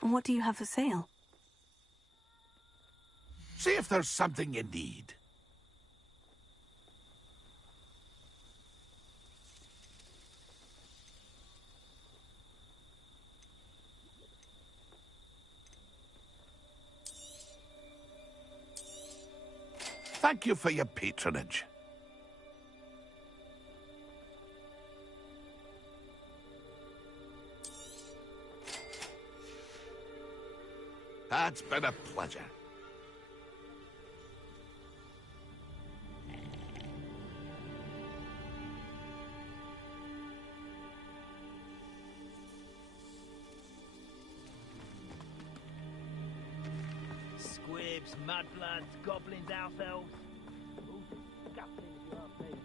What do you have for sale? See if there's something you need. Thank you for your patronage. It's been a pleasure. Squibs, mudbloods, goblins, elf elves. All disgusting if you ask me.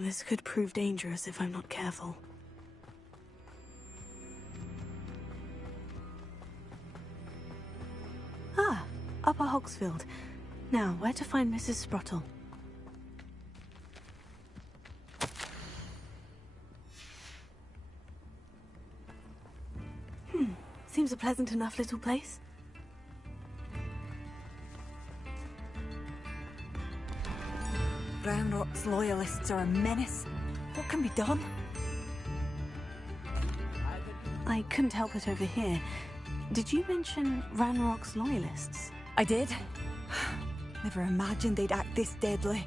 This could prove dangerous if I'm not careful. Ah, Upper Hogsfield. Now, where to find Mrs. Sprottle? Seems a pleasant enough little place. Ranrock's loyalists are a menace. What can be done? I couldn't help it over here. Did you mention Ranrock's loyalists? I did. Never imagined they'd act this deadly.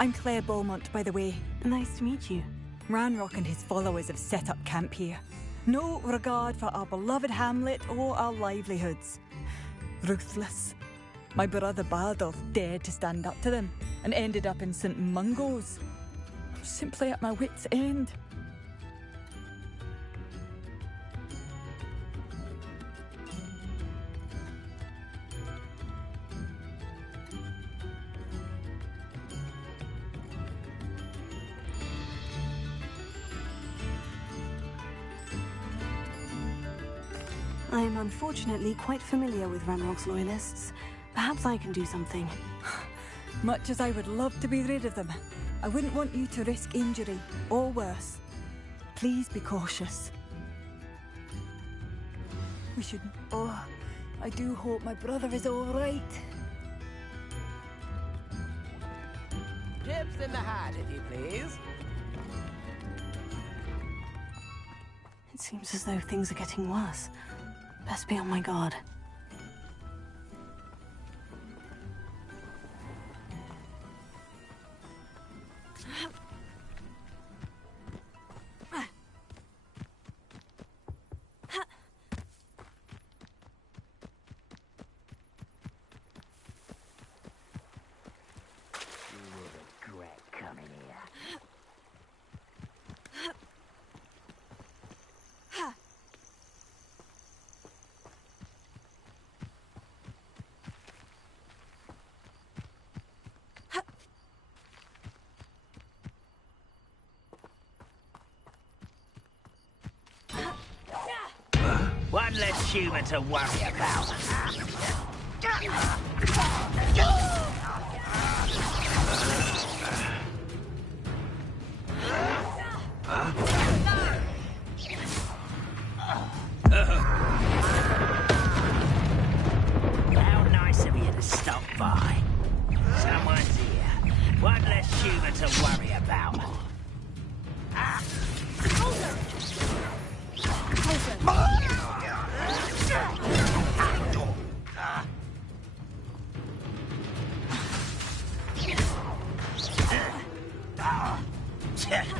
I'm Claire Beaumont, by the way. Nice to meet you. Ranrock and his followers have set up camp here. No regard for our beloved hamlet or our livelihoods. Ruthless. My brother Baldor dared to stand up to them and ended up in St. Mungo's. I'm simply at my wit's end. I am unfortunately quite familiar with Ranrock's loyalists. Perhaps I can do something. Much as I would love to be rid of them, I wouldn't want you to risk injury, or worse. Please be cautious. We shouldn't... Oh, I do hope my brother is all right. Chips in the hat, if you please. It seems as though things are getting worse. Best be on my guard. One less human to worry about. How nice of you to stop by. Someone's here. One less human to worry about. I'll get you.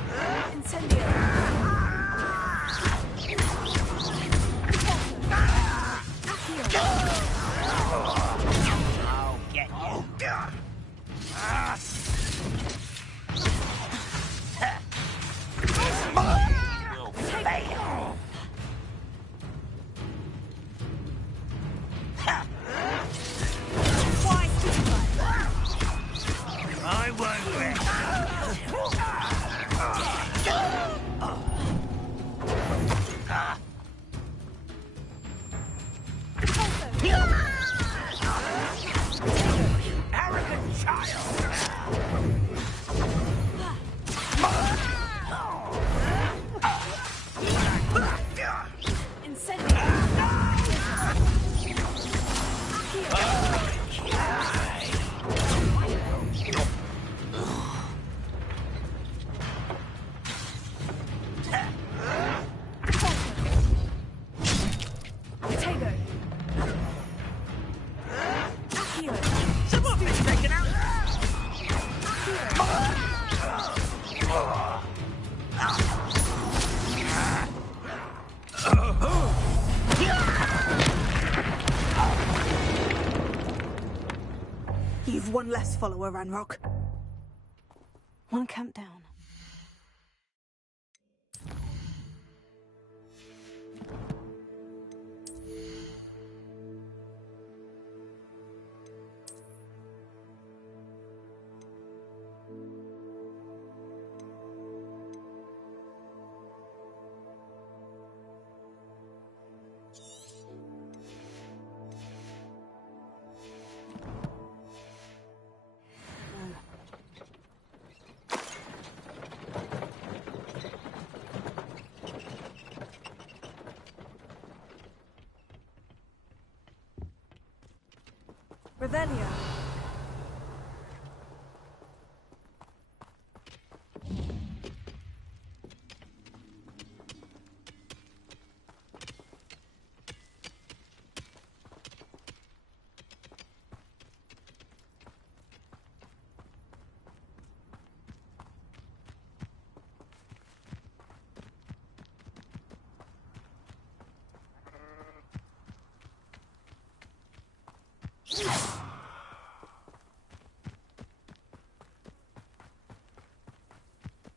I won't rest. Arrogant child! Someone been taken out! You've one less follower, Ranrock. One camp down. Revelio.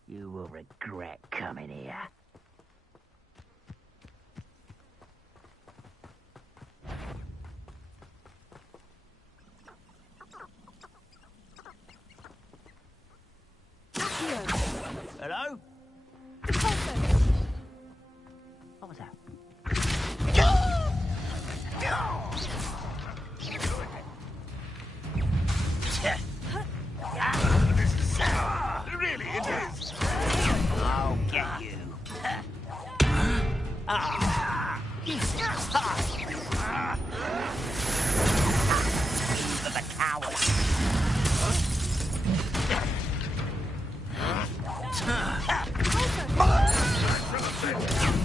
You will regret coming here. Hello? What was that? Really, it is. I'll get you. For the coward.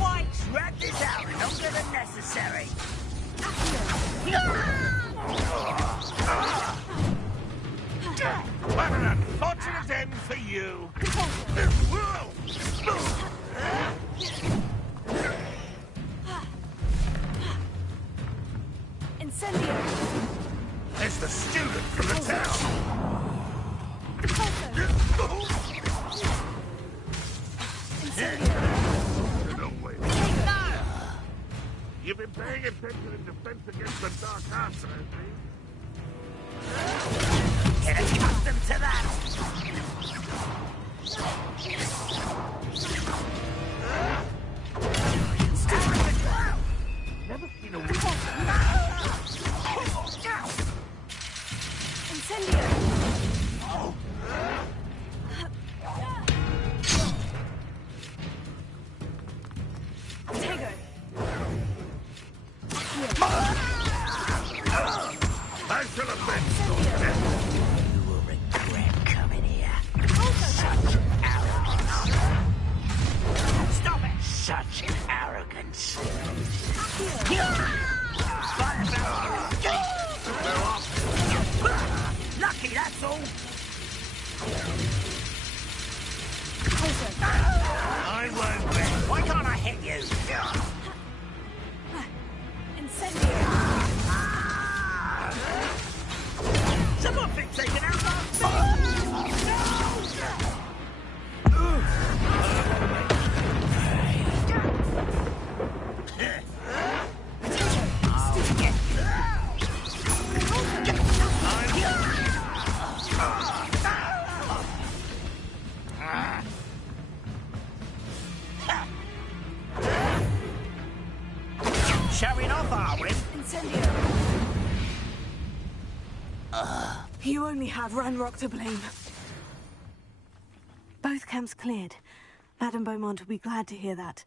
Why drag this out longer than necessary? What an unfortunate end for you. Incendio! It's the student from the town. No way. You've been paying attention in defense against the dark arts, I see. Get accustomed to that. I shall avenge your death. You will regret coming here. Such arrogance. Stop it! Such arrogance. Lucky, that's all. I won't bet. Why can't I hit you? Incendio! Someone been taken out our showing off, are we? Incendio! You only had Ranrock to blame. Both camps cleared. Madame Beaumont will be glad to hear that.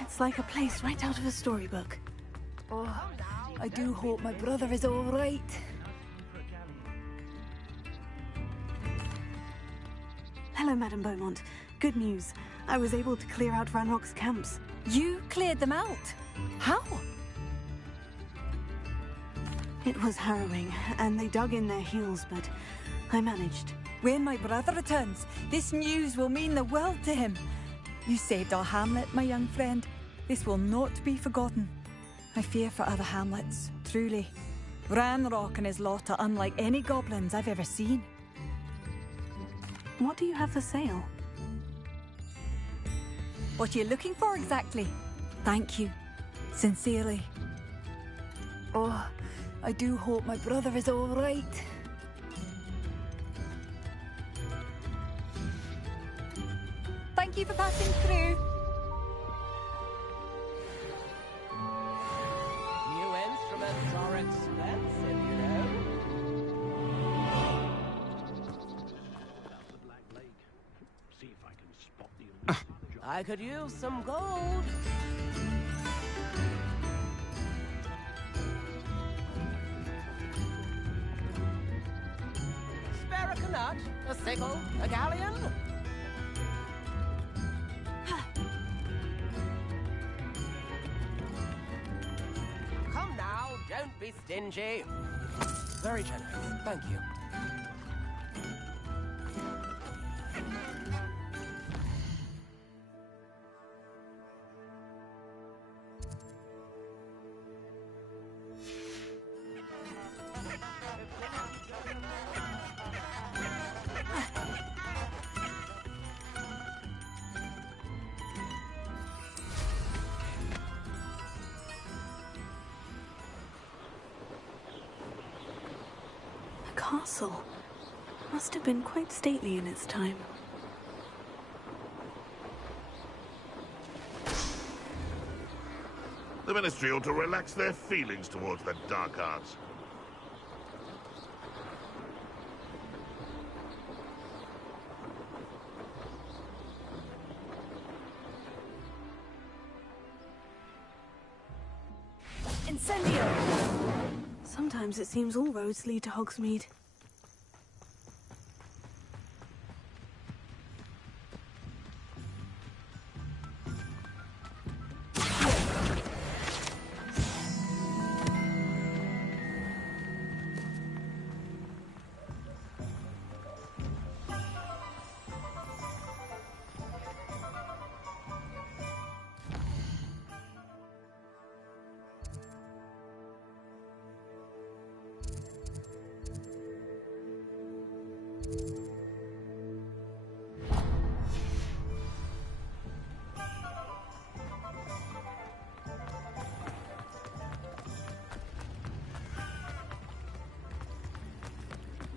It's like a place right out of a storybook. Oh, I do hope my brother is all right. Hello, Madame Beaumont. Good news. I was able to clear out Ranrock's camps. You cleared them out? How? It was harrowing, and they dug in their heels, but I managed. When my brother returns, this news will mean the world to him. You saved our hamlet, my young friend. This will not be forgotten. I fear for other hamlets, truly. Ranrock and his lot are unlike any goblins I've ever seen. What do you have for sale? What are you looking for exactly? Thank you. Sincerely. Oh, I do hope my brother is all right. Thank you for passing through. New instruments are expensive, you know. About the Black Lake. See if I can spot the I could use some gold. Spare a nut, a sickle, a galleon. Come now, don't be stingy. Very generous, thank you. castle. Must have been quite stately in its time. The Ministry ought to relax their feelings towards the dark arts. Incendio! Sometimes it seems all roads lead to Hogsmeade.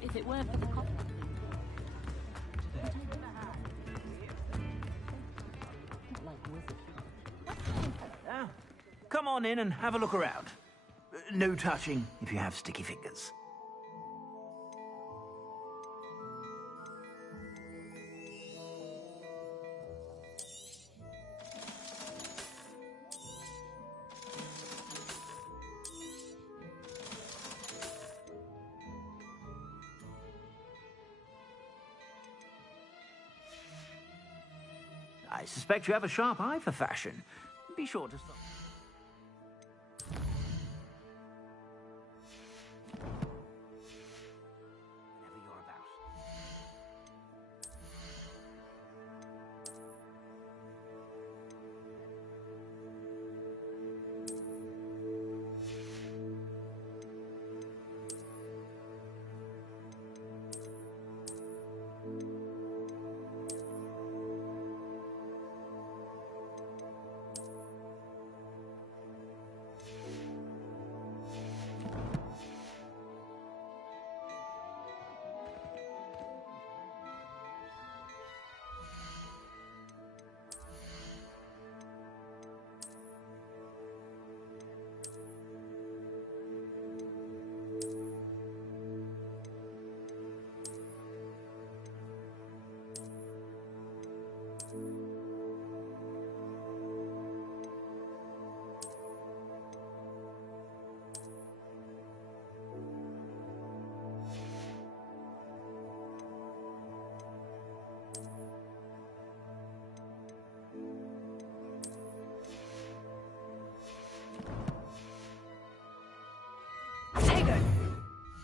Is it worth the cost? Now, come on in and have a look around. No touching if you have sticky fingers. I suspect you have a sharp eye for fashion. Be sure to stop. Whenever you're about.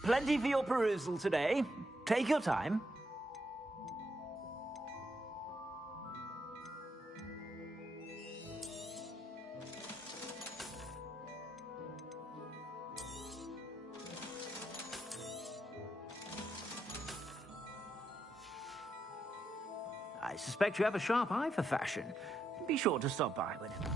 Plenty for your perusal today. Take your time. I suspect you have a sharp eye for fashion. Be sure to stop by whenever.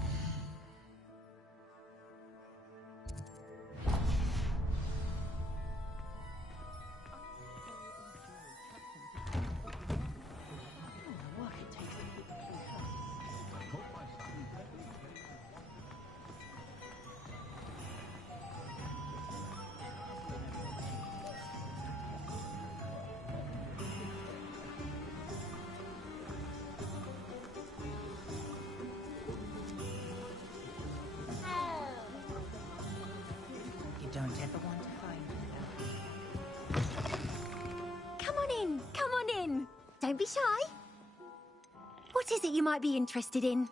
Don't ever want to find her. Come on in, come on in. Don't be shy. What is it you might be interested in?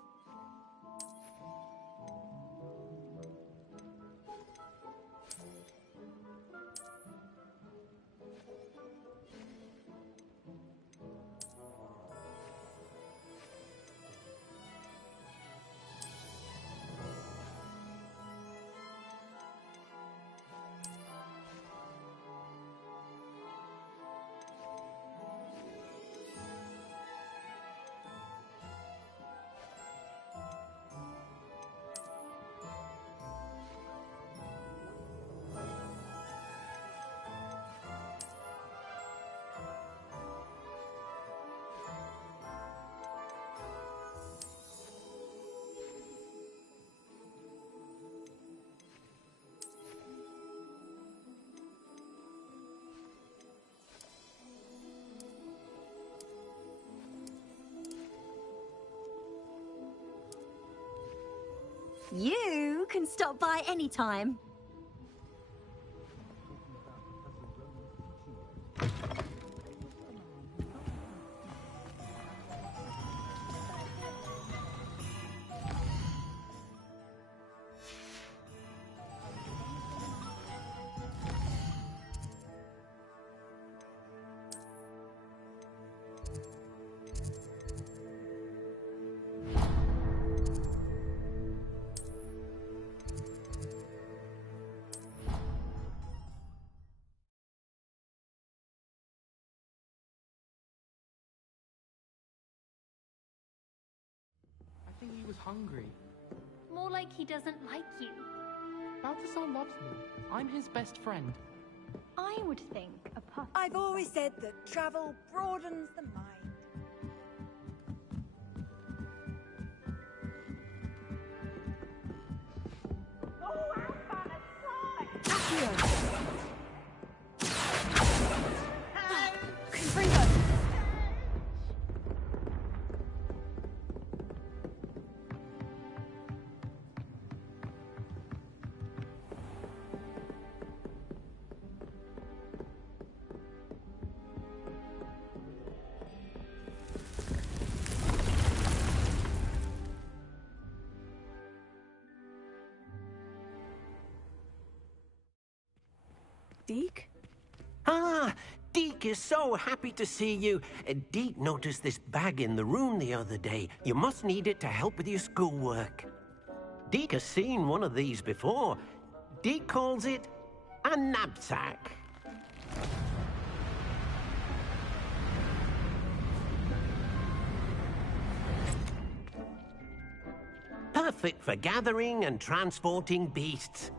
You can stop by any time. I think he was hungry. More like he doesn't like you. Balthasar loves me. I'm his best friend. I would think a puff. I've always said that travel broadens the mind. Deke? Ah, Deke is so happy to see you. Deke noticed this bag in the room the other day. You must need it to help with your schoolwork. Deke has seen one of these before. Deke calls it a knapsack. Perfect for gathering and transporting beasts.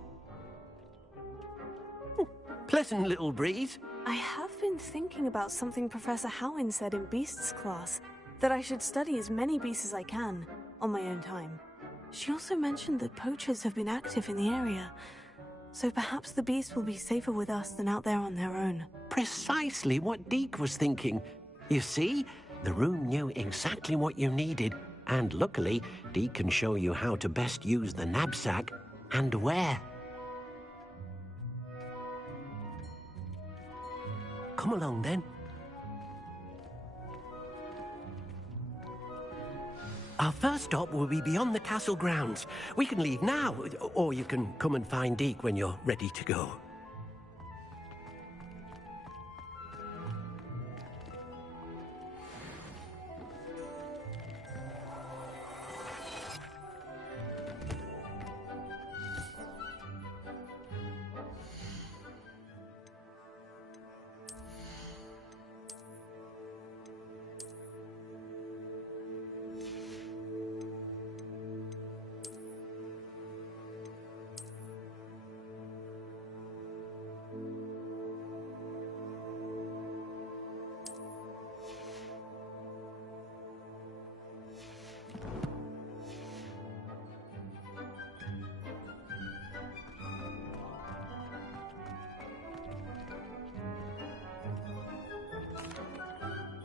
Pleasant little breeze. I have been thinking about something Professor Howin said in Beasts class, that I should study as many beasts as I can, on my own time. She also mentioned that poachers have been active in the area, so perhaps the beasts will be safer with us than out there on their own. Precisely what Deke was thinking. You see, the room knew exactly what you needed, and luckily, Deke can show you how to best use the knapsack and where. Come along, then. Our first stop will be beyond the castle grounds. We can leave now, or you can come and find Deke when you're ready to go.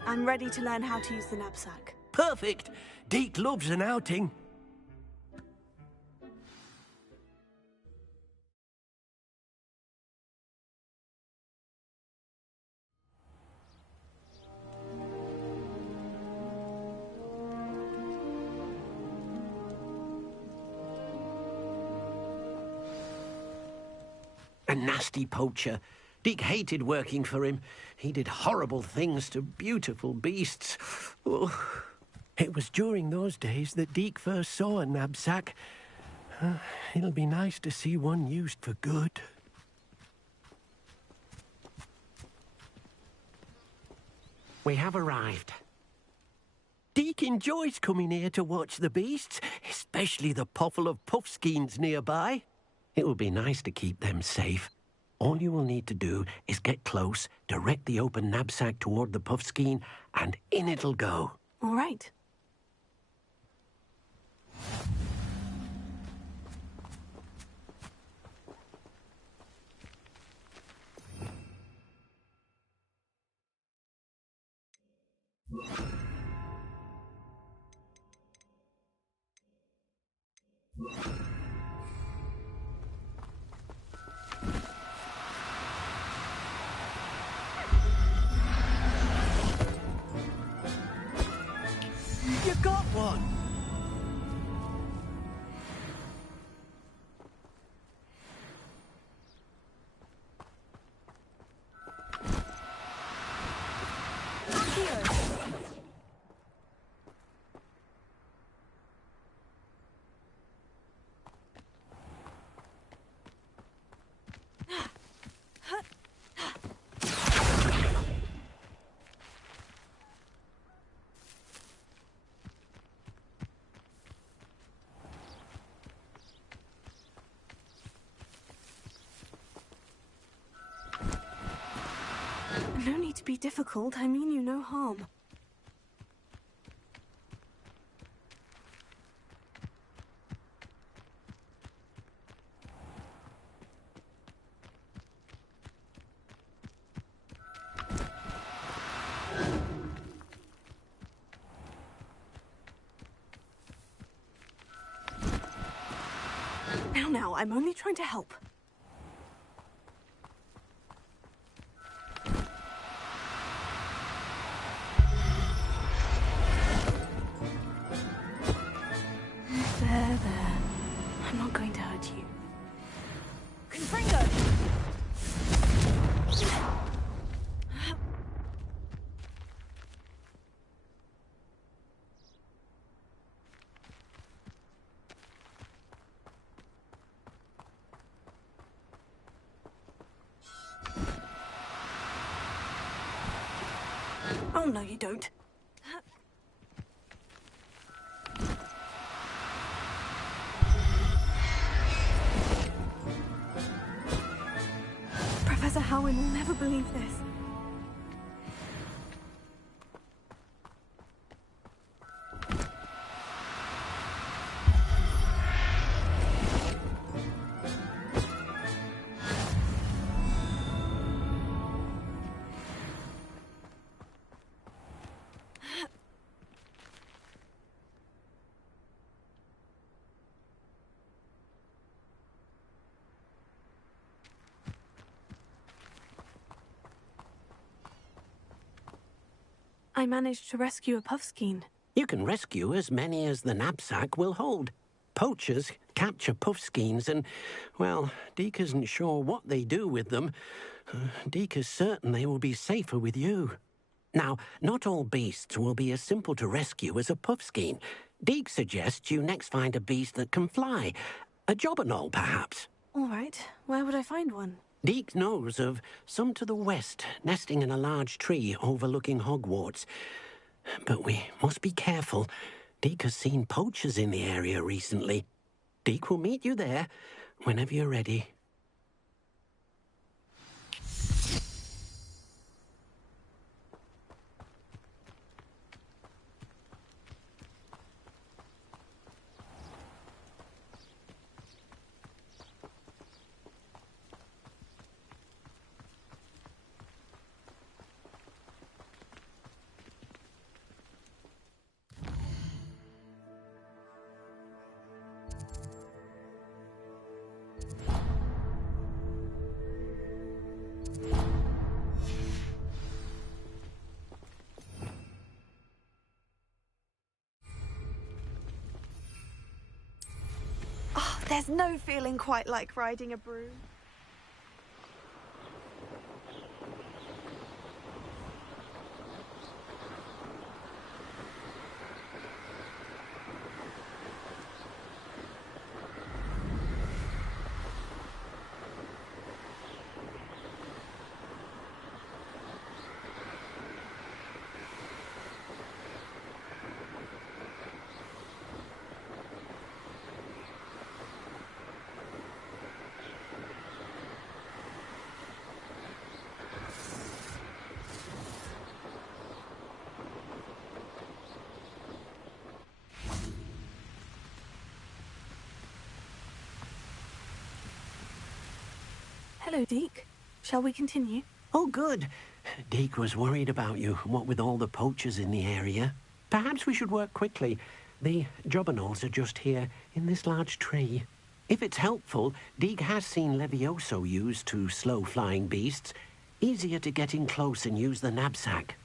I'm ready to learn how to use the knapsack. Perfect! Deke loves an outing. A nasty poacher. Deke hated working for him. He did horrible things to beautiful beasts. Oh. It was during those days that Deke first saw a knapsack. It'll be nice to see one used for good. We have arrived. Deke enjoys coming here to watch the beasts, especially the potful of puffskeins nearby. It will be nice to keep them safe. All you will need to do is get close, direct the open knapsack toward the puffskein, and in it'll go. All right. No need to be difficult. I mean you no harm. Now, I'm only trying to help. There. I'm not going to hurt you. Confringo! Oh, no, you don't. Professor Howin will never believe this. I managed to rescue a puffskein. You can rescue as many as the knapsack will hold. Poachers capture puffskeins and, well, Deke isn't sure what they do with them. Deke is certain they will be safer with you. Now, not all beasts will be as simple to rescue as a puffskein. Deke suggests you next find a beast that can fly. A jobberknoll, perhaps. All right. Where would I find one? Deke knows of some to the west, nesting in a large tree overlooking Hogwarts. But we must be careful. Deke has seen poachers in the area recently. Deke will meet you there whenever you're ready. There's no feeling quite like riding a broom. Hello, Deke. Shall we continue? Oh, good. Deke was worried about you, what with all the poachers in the area. Perhaps we should work quickly. The jobberknolls are just here, in this large tree. If it's helpful, Deke has seen Levioso used to slow flying beasts. Easier to get in close and use the knapsack.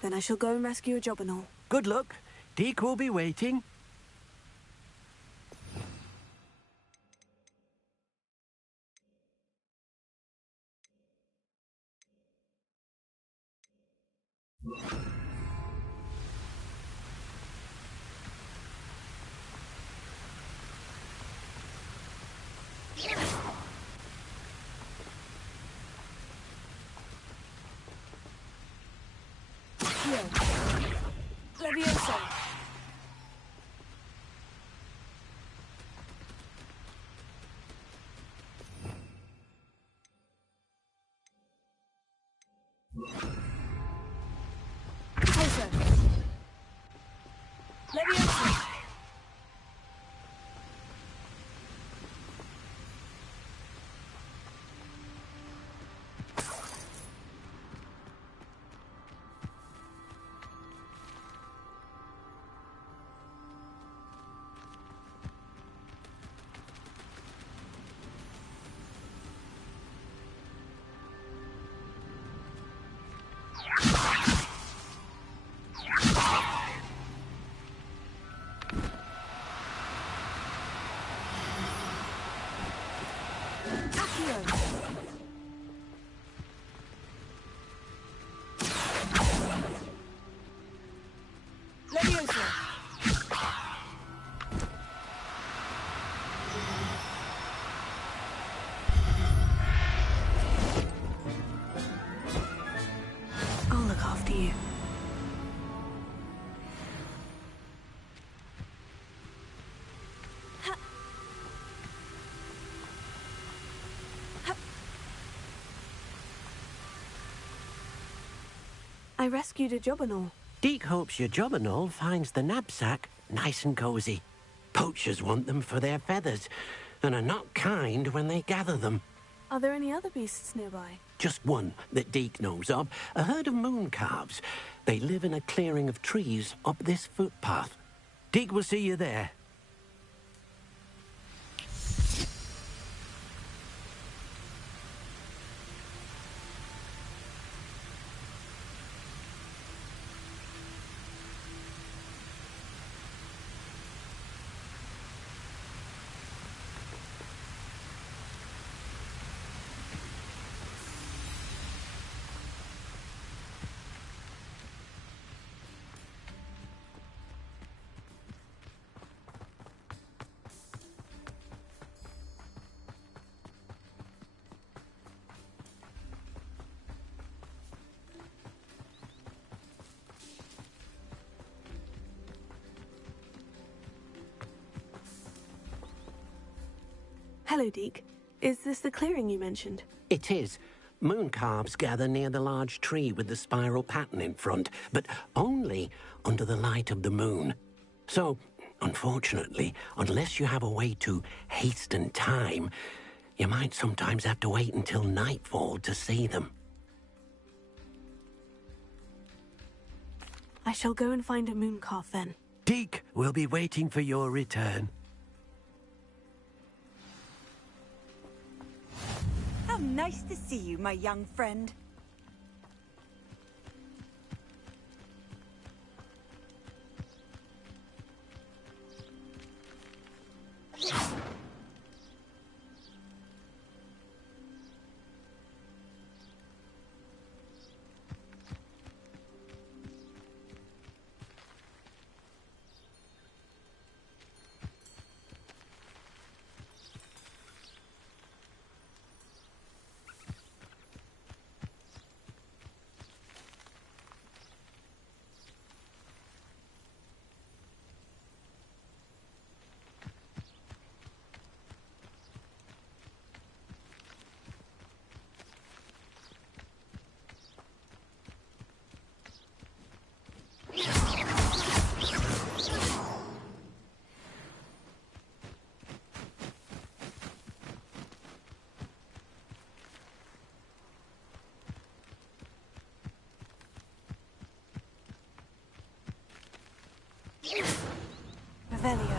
Then I shall go and rescue a jobberknoll. Good luck. Deke will be waiting. Levioso. Closer. Leviosa. I'll look after you. I rescued a Jobberknoll. Deke hopes your Jobberknoll finds the knapsack nice and cozy. Poachers want them for their feathers, and are not kind when they gather them. Are there any other beasts nearby? Just one that Deke knows of, a herd of moon calves. They live in a clearing of trees up this footpath. Deke will see you there. Hello, Deke. Is this the clearing you mentioned? It is. Moon calves gather near the large tree with the spiral pattern in front, but only under the light of the moon. So, unfortunately, unless you have a way to hasten time, you might sometimes have to wait until nightfall to see them. I shall go and find a moon calf then. Deke will be waiting for your return. How nice to see you, my young friend. Revelio.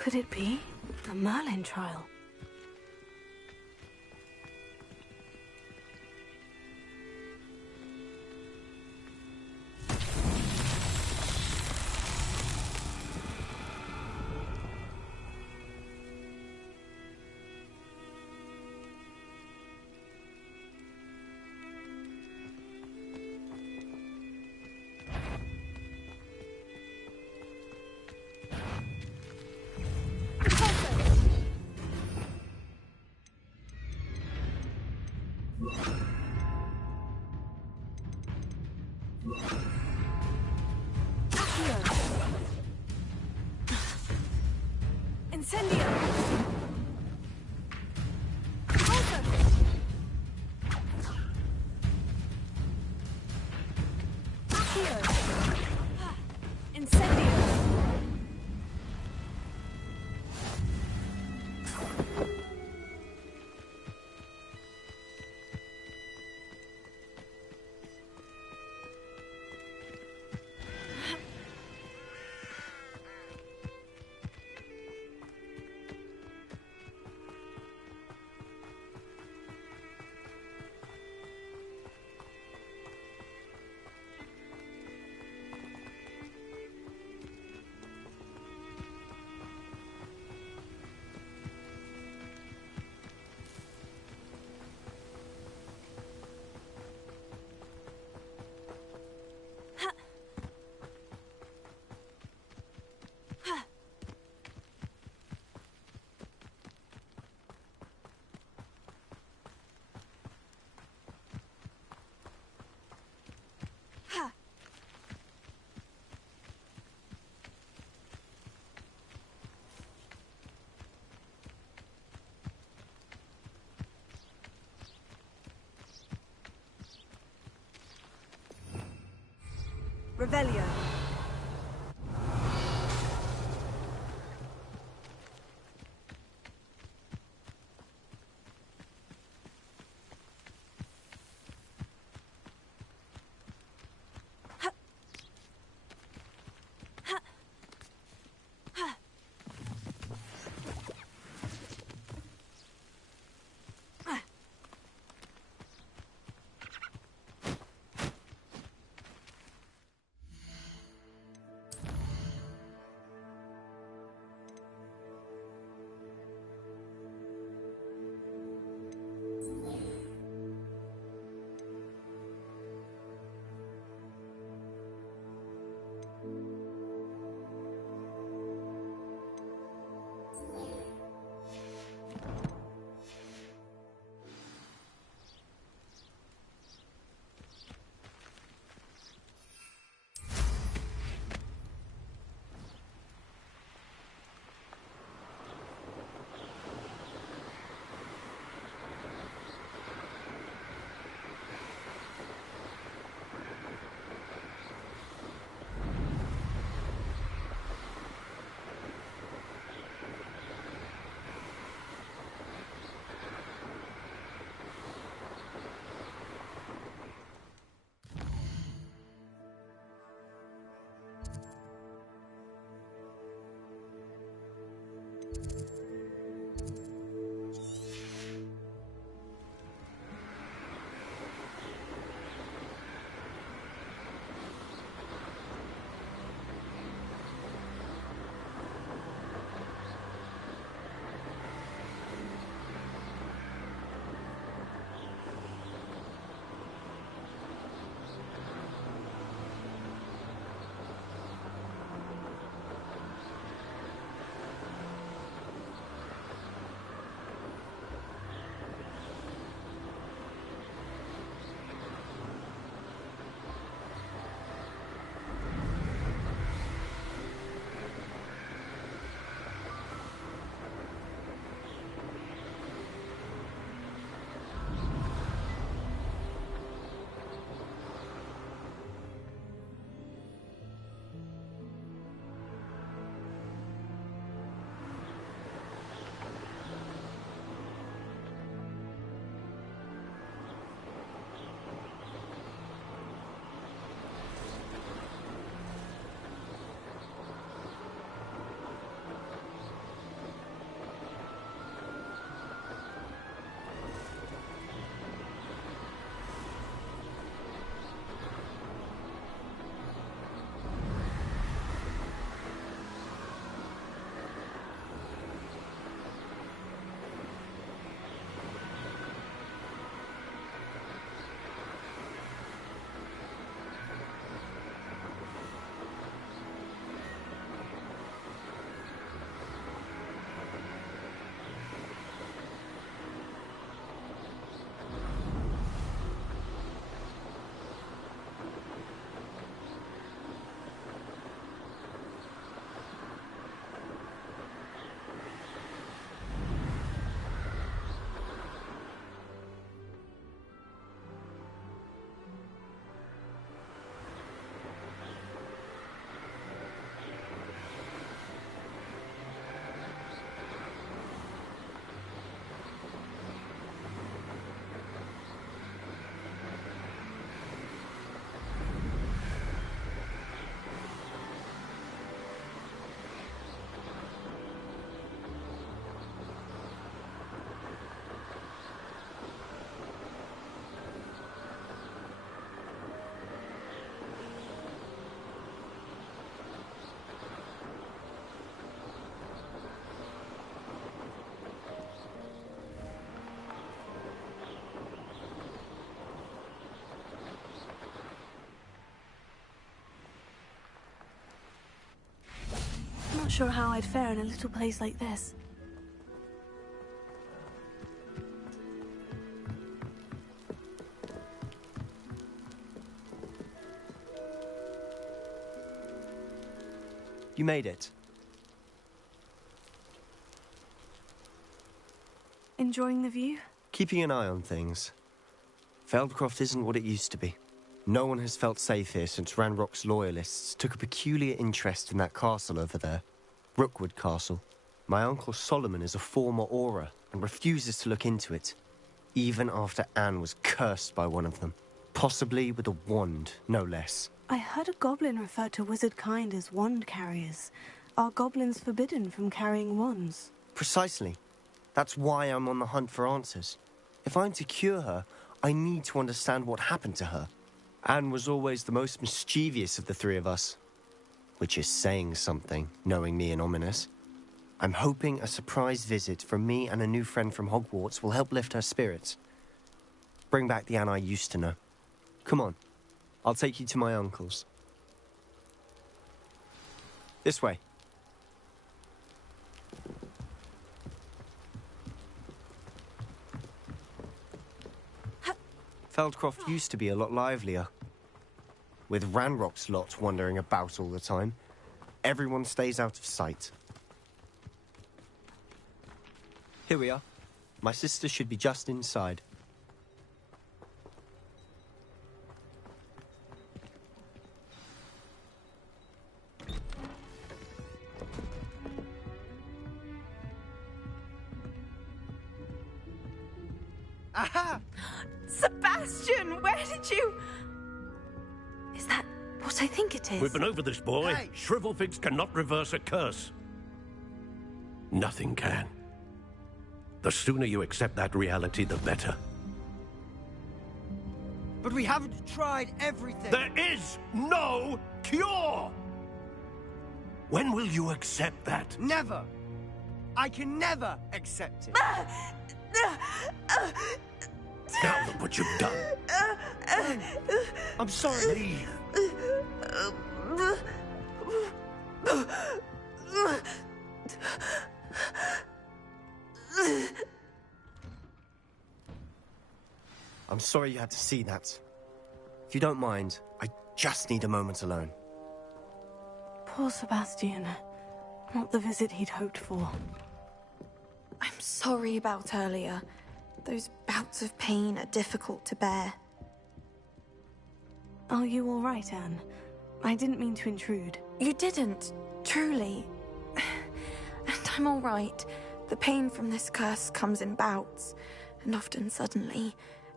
Could it be a Merlin trial? Incendio! Incendio! Revelio. not sure how I'd fare in a little place like this. You made it. Enjoying the view? Keeping an eye on things. Feldcroft isn't what it used to be. No one has felt safe here since Ranrock's loyalists took a peculiar interest in that castle over there. Rookwood Castle. My uncle Solomon is a former Auror and refuses to look into it, even after Anne was cursed by one of them. Possibly with a wand, no less. I heard a goblin refer to wizard kind as wand carriers. Are goblins forbidden from carrying wands? Precisely. That's why I'm on the hunt for answers. If I'm to cure her, I need to understand what happened to her. Anne was always the most mischievous of the three of us. Which is saying something, knowing me and Ominous. I'm hoping a surprise visit from me and a new friend from Hogwarts will help lift her spirits. Bring back the Anne I used to know. Come on, I'll take you to my uncle's. This way. Feldcroft used to be a lot livelier. With Ranrock's lot wandering about all the time, everyone stays out of sight. Here we are. My sister should be just inside. Aha! Sebastian, where did you... Is that what I think it is? We've been over this, boy. Hey! Shrivelfigs cannot reverse a curse. Nothing can. The sooner you accept that reality, the better. But we haven't tried everything. There is no cure! When will you accept that? Never. I can never accept it. Now look what you've done. I'm sorry. Leave. I'm sorry you had to see that. If you don't mind, I just need a moment alone. Poor Sebastian. Not the visit he'd hoped for. I'm sorry about earlier. Those bouts of pain are difficult to bear. Are you all right, Anne? I didn't mean to intrude. You didn't, truly. And I'm all right. The pain from this curse comes in bouts, and often suddenly.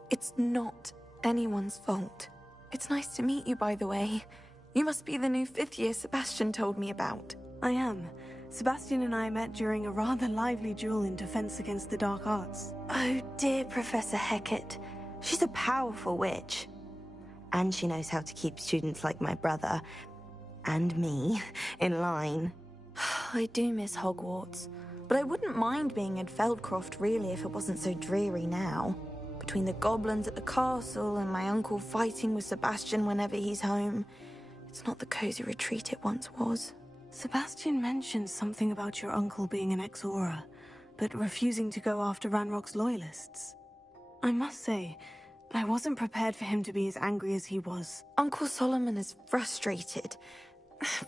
It's not anyone's fault. It's nice to meet you, by the way. You must be the new 5th year Sebastian told me about. I am. Sebastian and I met during a rather lively duel in Defense Against the Dark Arts. Oh dear, Professor Hecat. She's a powerful witch. And she knows how to keep students like my brother, and me, in line. I do miss Hogwarts, but I wouldn't mind being in Feldcroft, really, if it wasn't so dreary now. Between the goblins at the castle and my uncle fighting with Sebastian whenever he's home, it's not the cozy retreat it once was. Sebastian mentioned something about your uncle being an ex-Auror, but refusing to go after Ranrock's loyalists. I must say, I wasn't prepared for him to be as angry as he was. Uncle Solomon is frustrated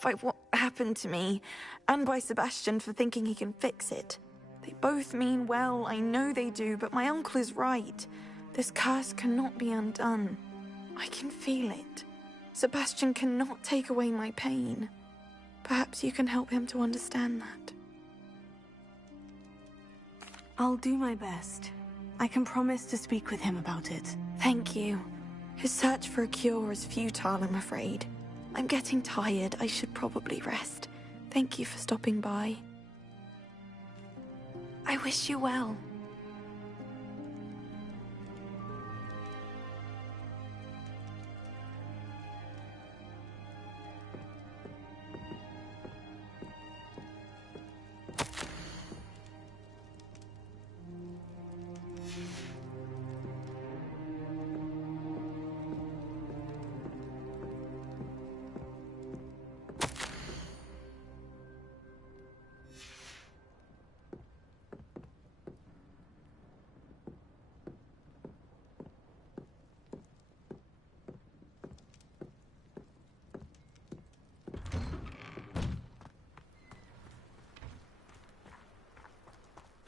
by what happened to me, and by Sebastian for thinking he can fix it. They both mean well, I know they do, but my uncle is right. This curse cannot be undone. I can feel it. Sebastian cannot take away my pain. Perhaps you can help him to understand that. I'll do my best. I can promise to speak with him about it. Thank you. His search for a cure is futile, I'm afraid. I'm getting tired. I should probably rest. Thank you for stopping by. I wish you well.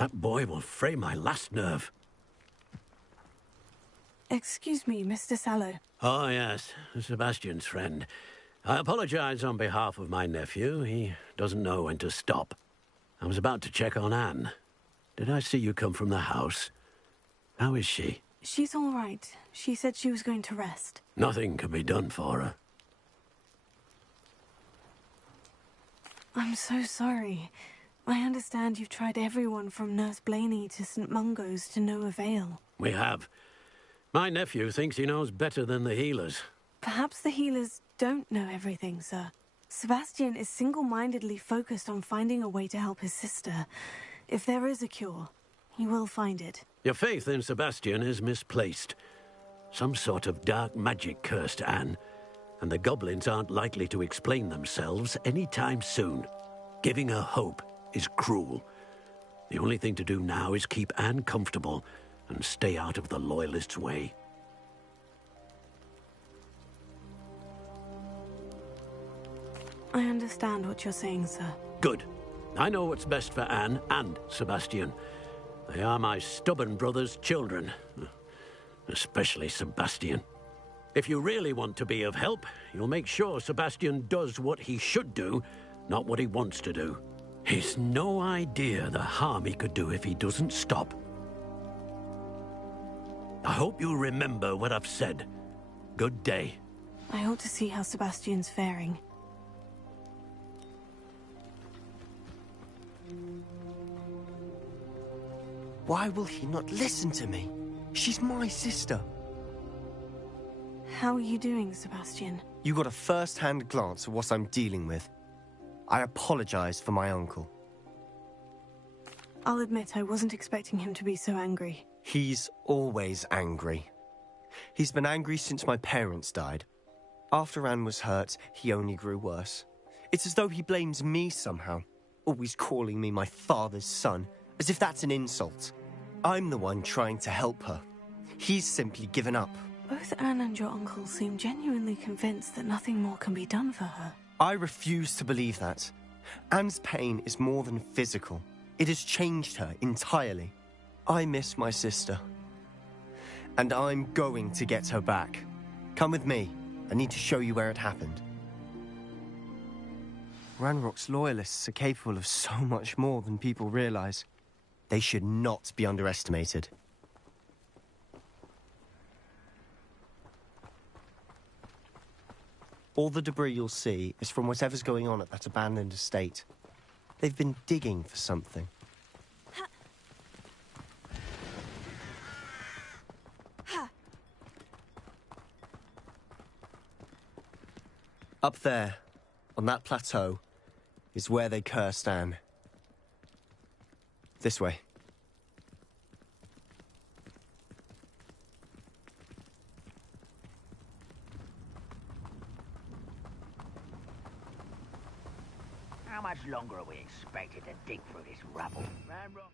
That boy will fray my last nerve. Excuse me, Mr. Sallow. Oh, yes, Sebastian's friend. I apologize on behalf of my nephew. He doesn't know when to stop. I was about to check on Anne. Did I see you come from the house? How is she? She's all right. She said she was going to rest. Nothing can be done for her. I'm so sorry. I understand you've tried everyone from Nurse Blaney to St. Mungo's to no avail. We have. My nephew thinks he knows better than the healers. Perhaps the healers don't know everything, sir. Sebastian is single-mindedly focused on finding a way to help his sister. If there is a cure, he will find it. Your faith in Sebastian is misplaced. Some sort of dark magic cursed Anne, and the goblins aren't likely to explain themselves anytime soon. Giving her hope is cruel. The only thing to do now is keep Anne comfortable and stay out of the Loyalists' way. I understand what you're saying, sir. Good. I know what's best for Anne and Sebastian. They are my stubborn brother's children. Especially Sebastian. If you really want to be of help, you'll make sure Sebastian does what he should do, not what he wants to do. He's no idea the harm he could do if he doesn't stop. I hope you'll remember what I've said. Good day. I ought to see how Sebastian's faring. Why will he not listen to me? She's my sister. How are you doing, Sebastian? You got a first-hand glance at what I'm dealing with. I apologize for my uncle. I'll admit I wasn't expecting him to be so angry. He's always angry. He's been angry since my parents died. After Anne was hurt, he only grew worse. It's as though he blames me somehow, always calling me my father's son, as if that's an insult. I'm the one trying to help her. He's simply given up. Both Anne and your uncle seem genuinely convinced that nothing more can be done for her. I refuse to believe that. Anne's pain is more than physical. It has changed her entirely. I miss my sister. And I'm going to get her back. Come with me. I need to show you where it happened. Ranrock's loyalists are capable of so much more than people realize. They should not be underestimated. All the debris you'll see is from whatever's going on at that abandoned estate. They've been digging for something. Up there, on that plateau, is where they cursed Anne. This way. How much longer are we expected to dig through this rubble? Ramrock.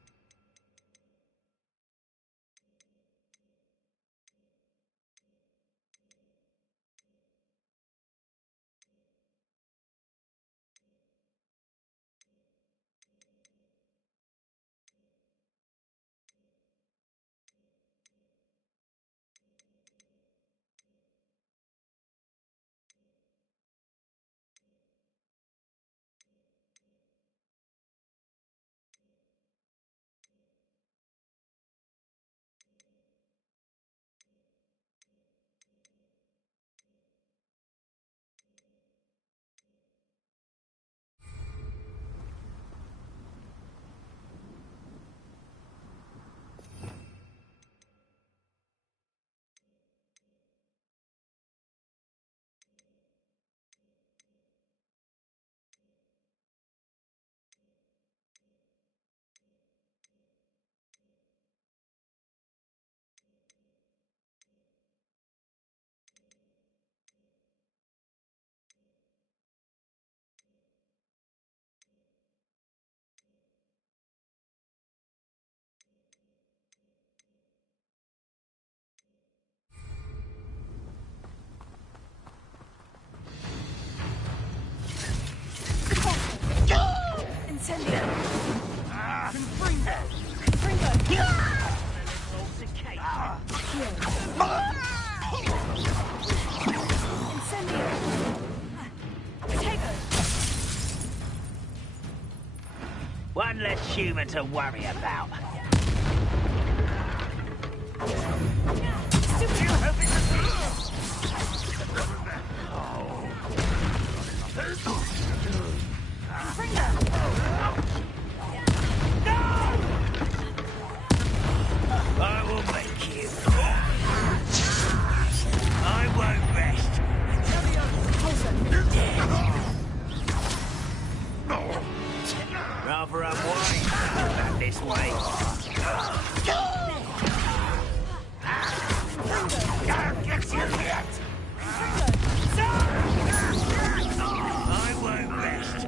One less human to worry about. I will make you. I won't rest. Rather unwind than this way. Can't get you yet. I won't rest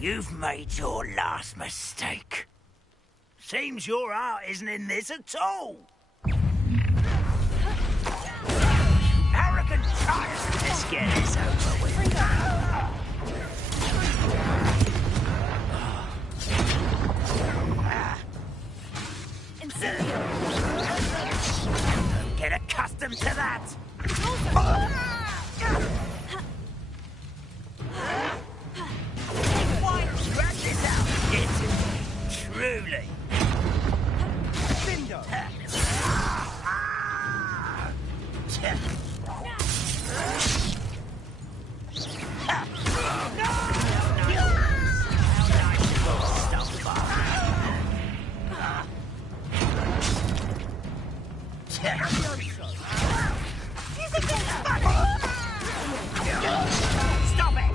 You've made your last mistake. Seems your heart isn't in this at all. Arrogant child. Let's get this over with. Get accustomed to that. Drag this out. It's truly. Bingo! Stop it!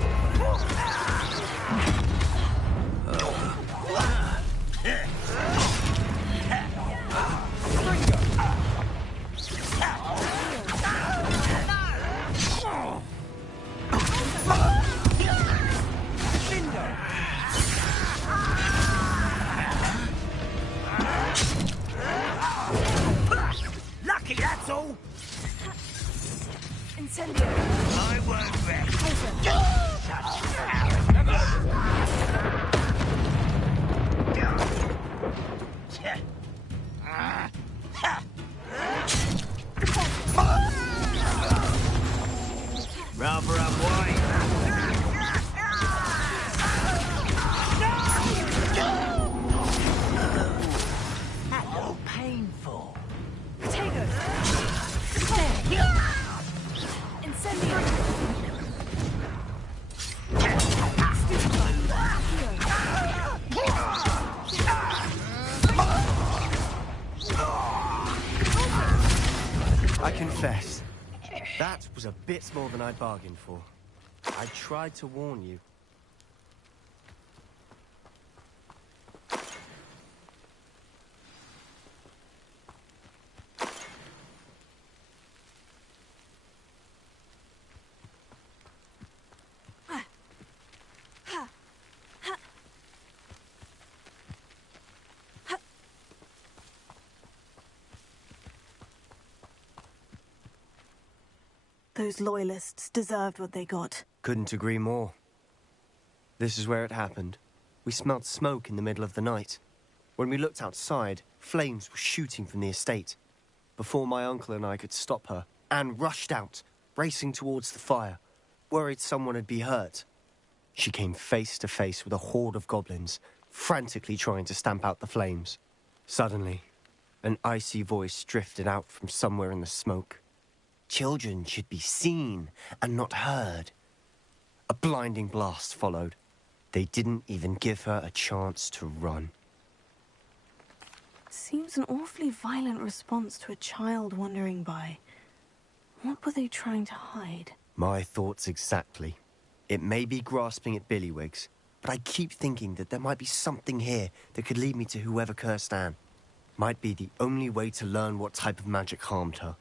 Lucky, that's all. Incendio. I won't rest. Rather unwind. How painful. Potato. Incendio. I confess, that was a bit more than I bargained for. I tried to warn you. Those loyalists deserved what they got. Couldn't agree more. This is where it happened. We smelled smoke in the middle of the night. When we looked outside, flames were shooting from the estate. Before my uncle and I could stop her, Anne rushed out, racing towards the fire, worried someone would be hurt. She came face to face with a horde of goblins, frantically trying to stamp out the flames. Suddenly, an icy voice drifted out from somewhere in the smoke. Children should be seen and not heard. A blinding blast followed. They didn't even give her a chance to run. Seems an awfully violent response to a child wandering by. What were they trying to hide? My thoughts exactly. It may be grasping at Billywigs, but I keep thinking that there might be something here that could lead me to whoever cursed Anne. Might be the only way to learn what type of magic harmed her,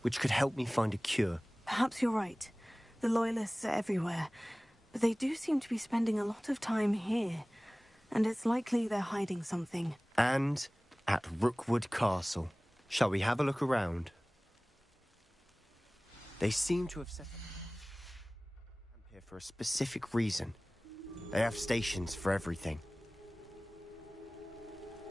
which could help me find a cure. Perhaps you're right. The Loyalists are everywhere, but they do seem to be spending a lot of time here, and it's likely they're hiding something. And at Rookwood Castle. Shall we have a look around? They seem to have set up camp here for a specific reason. They have stations for everything.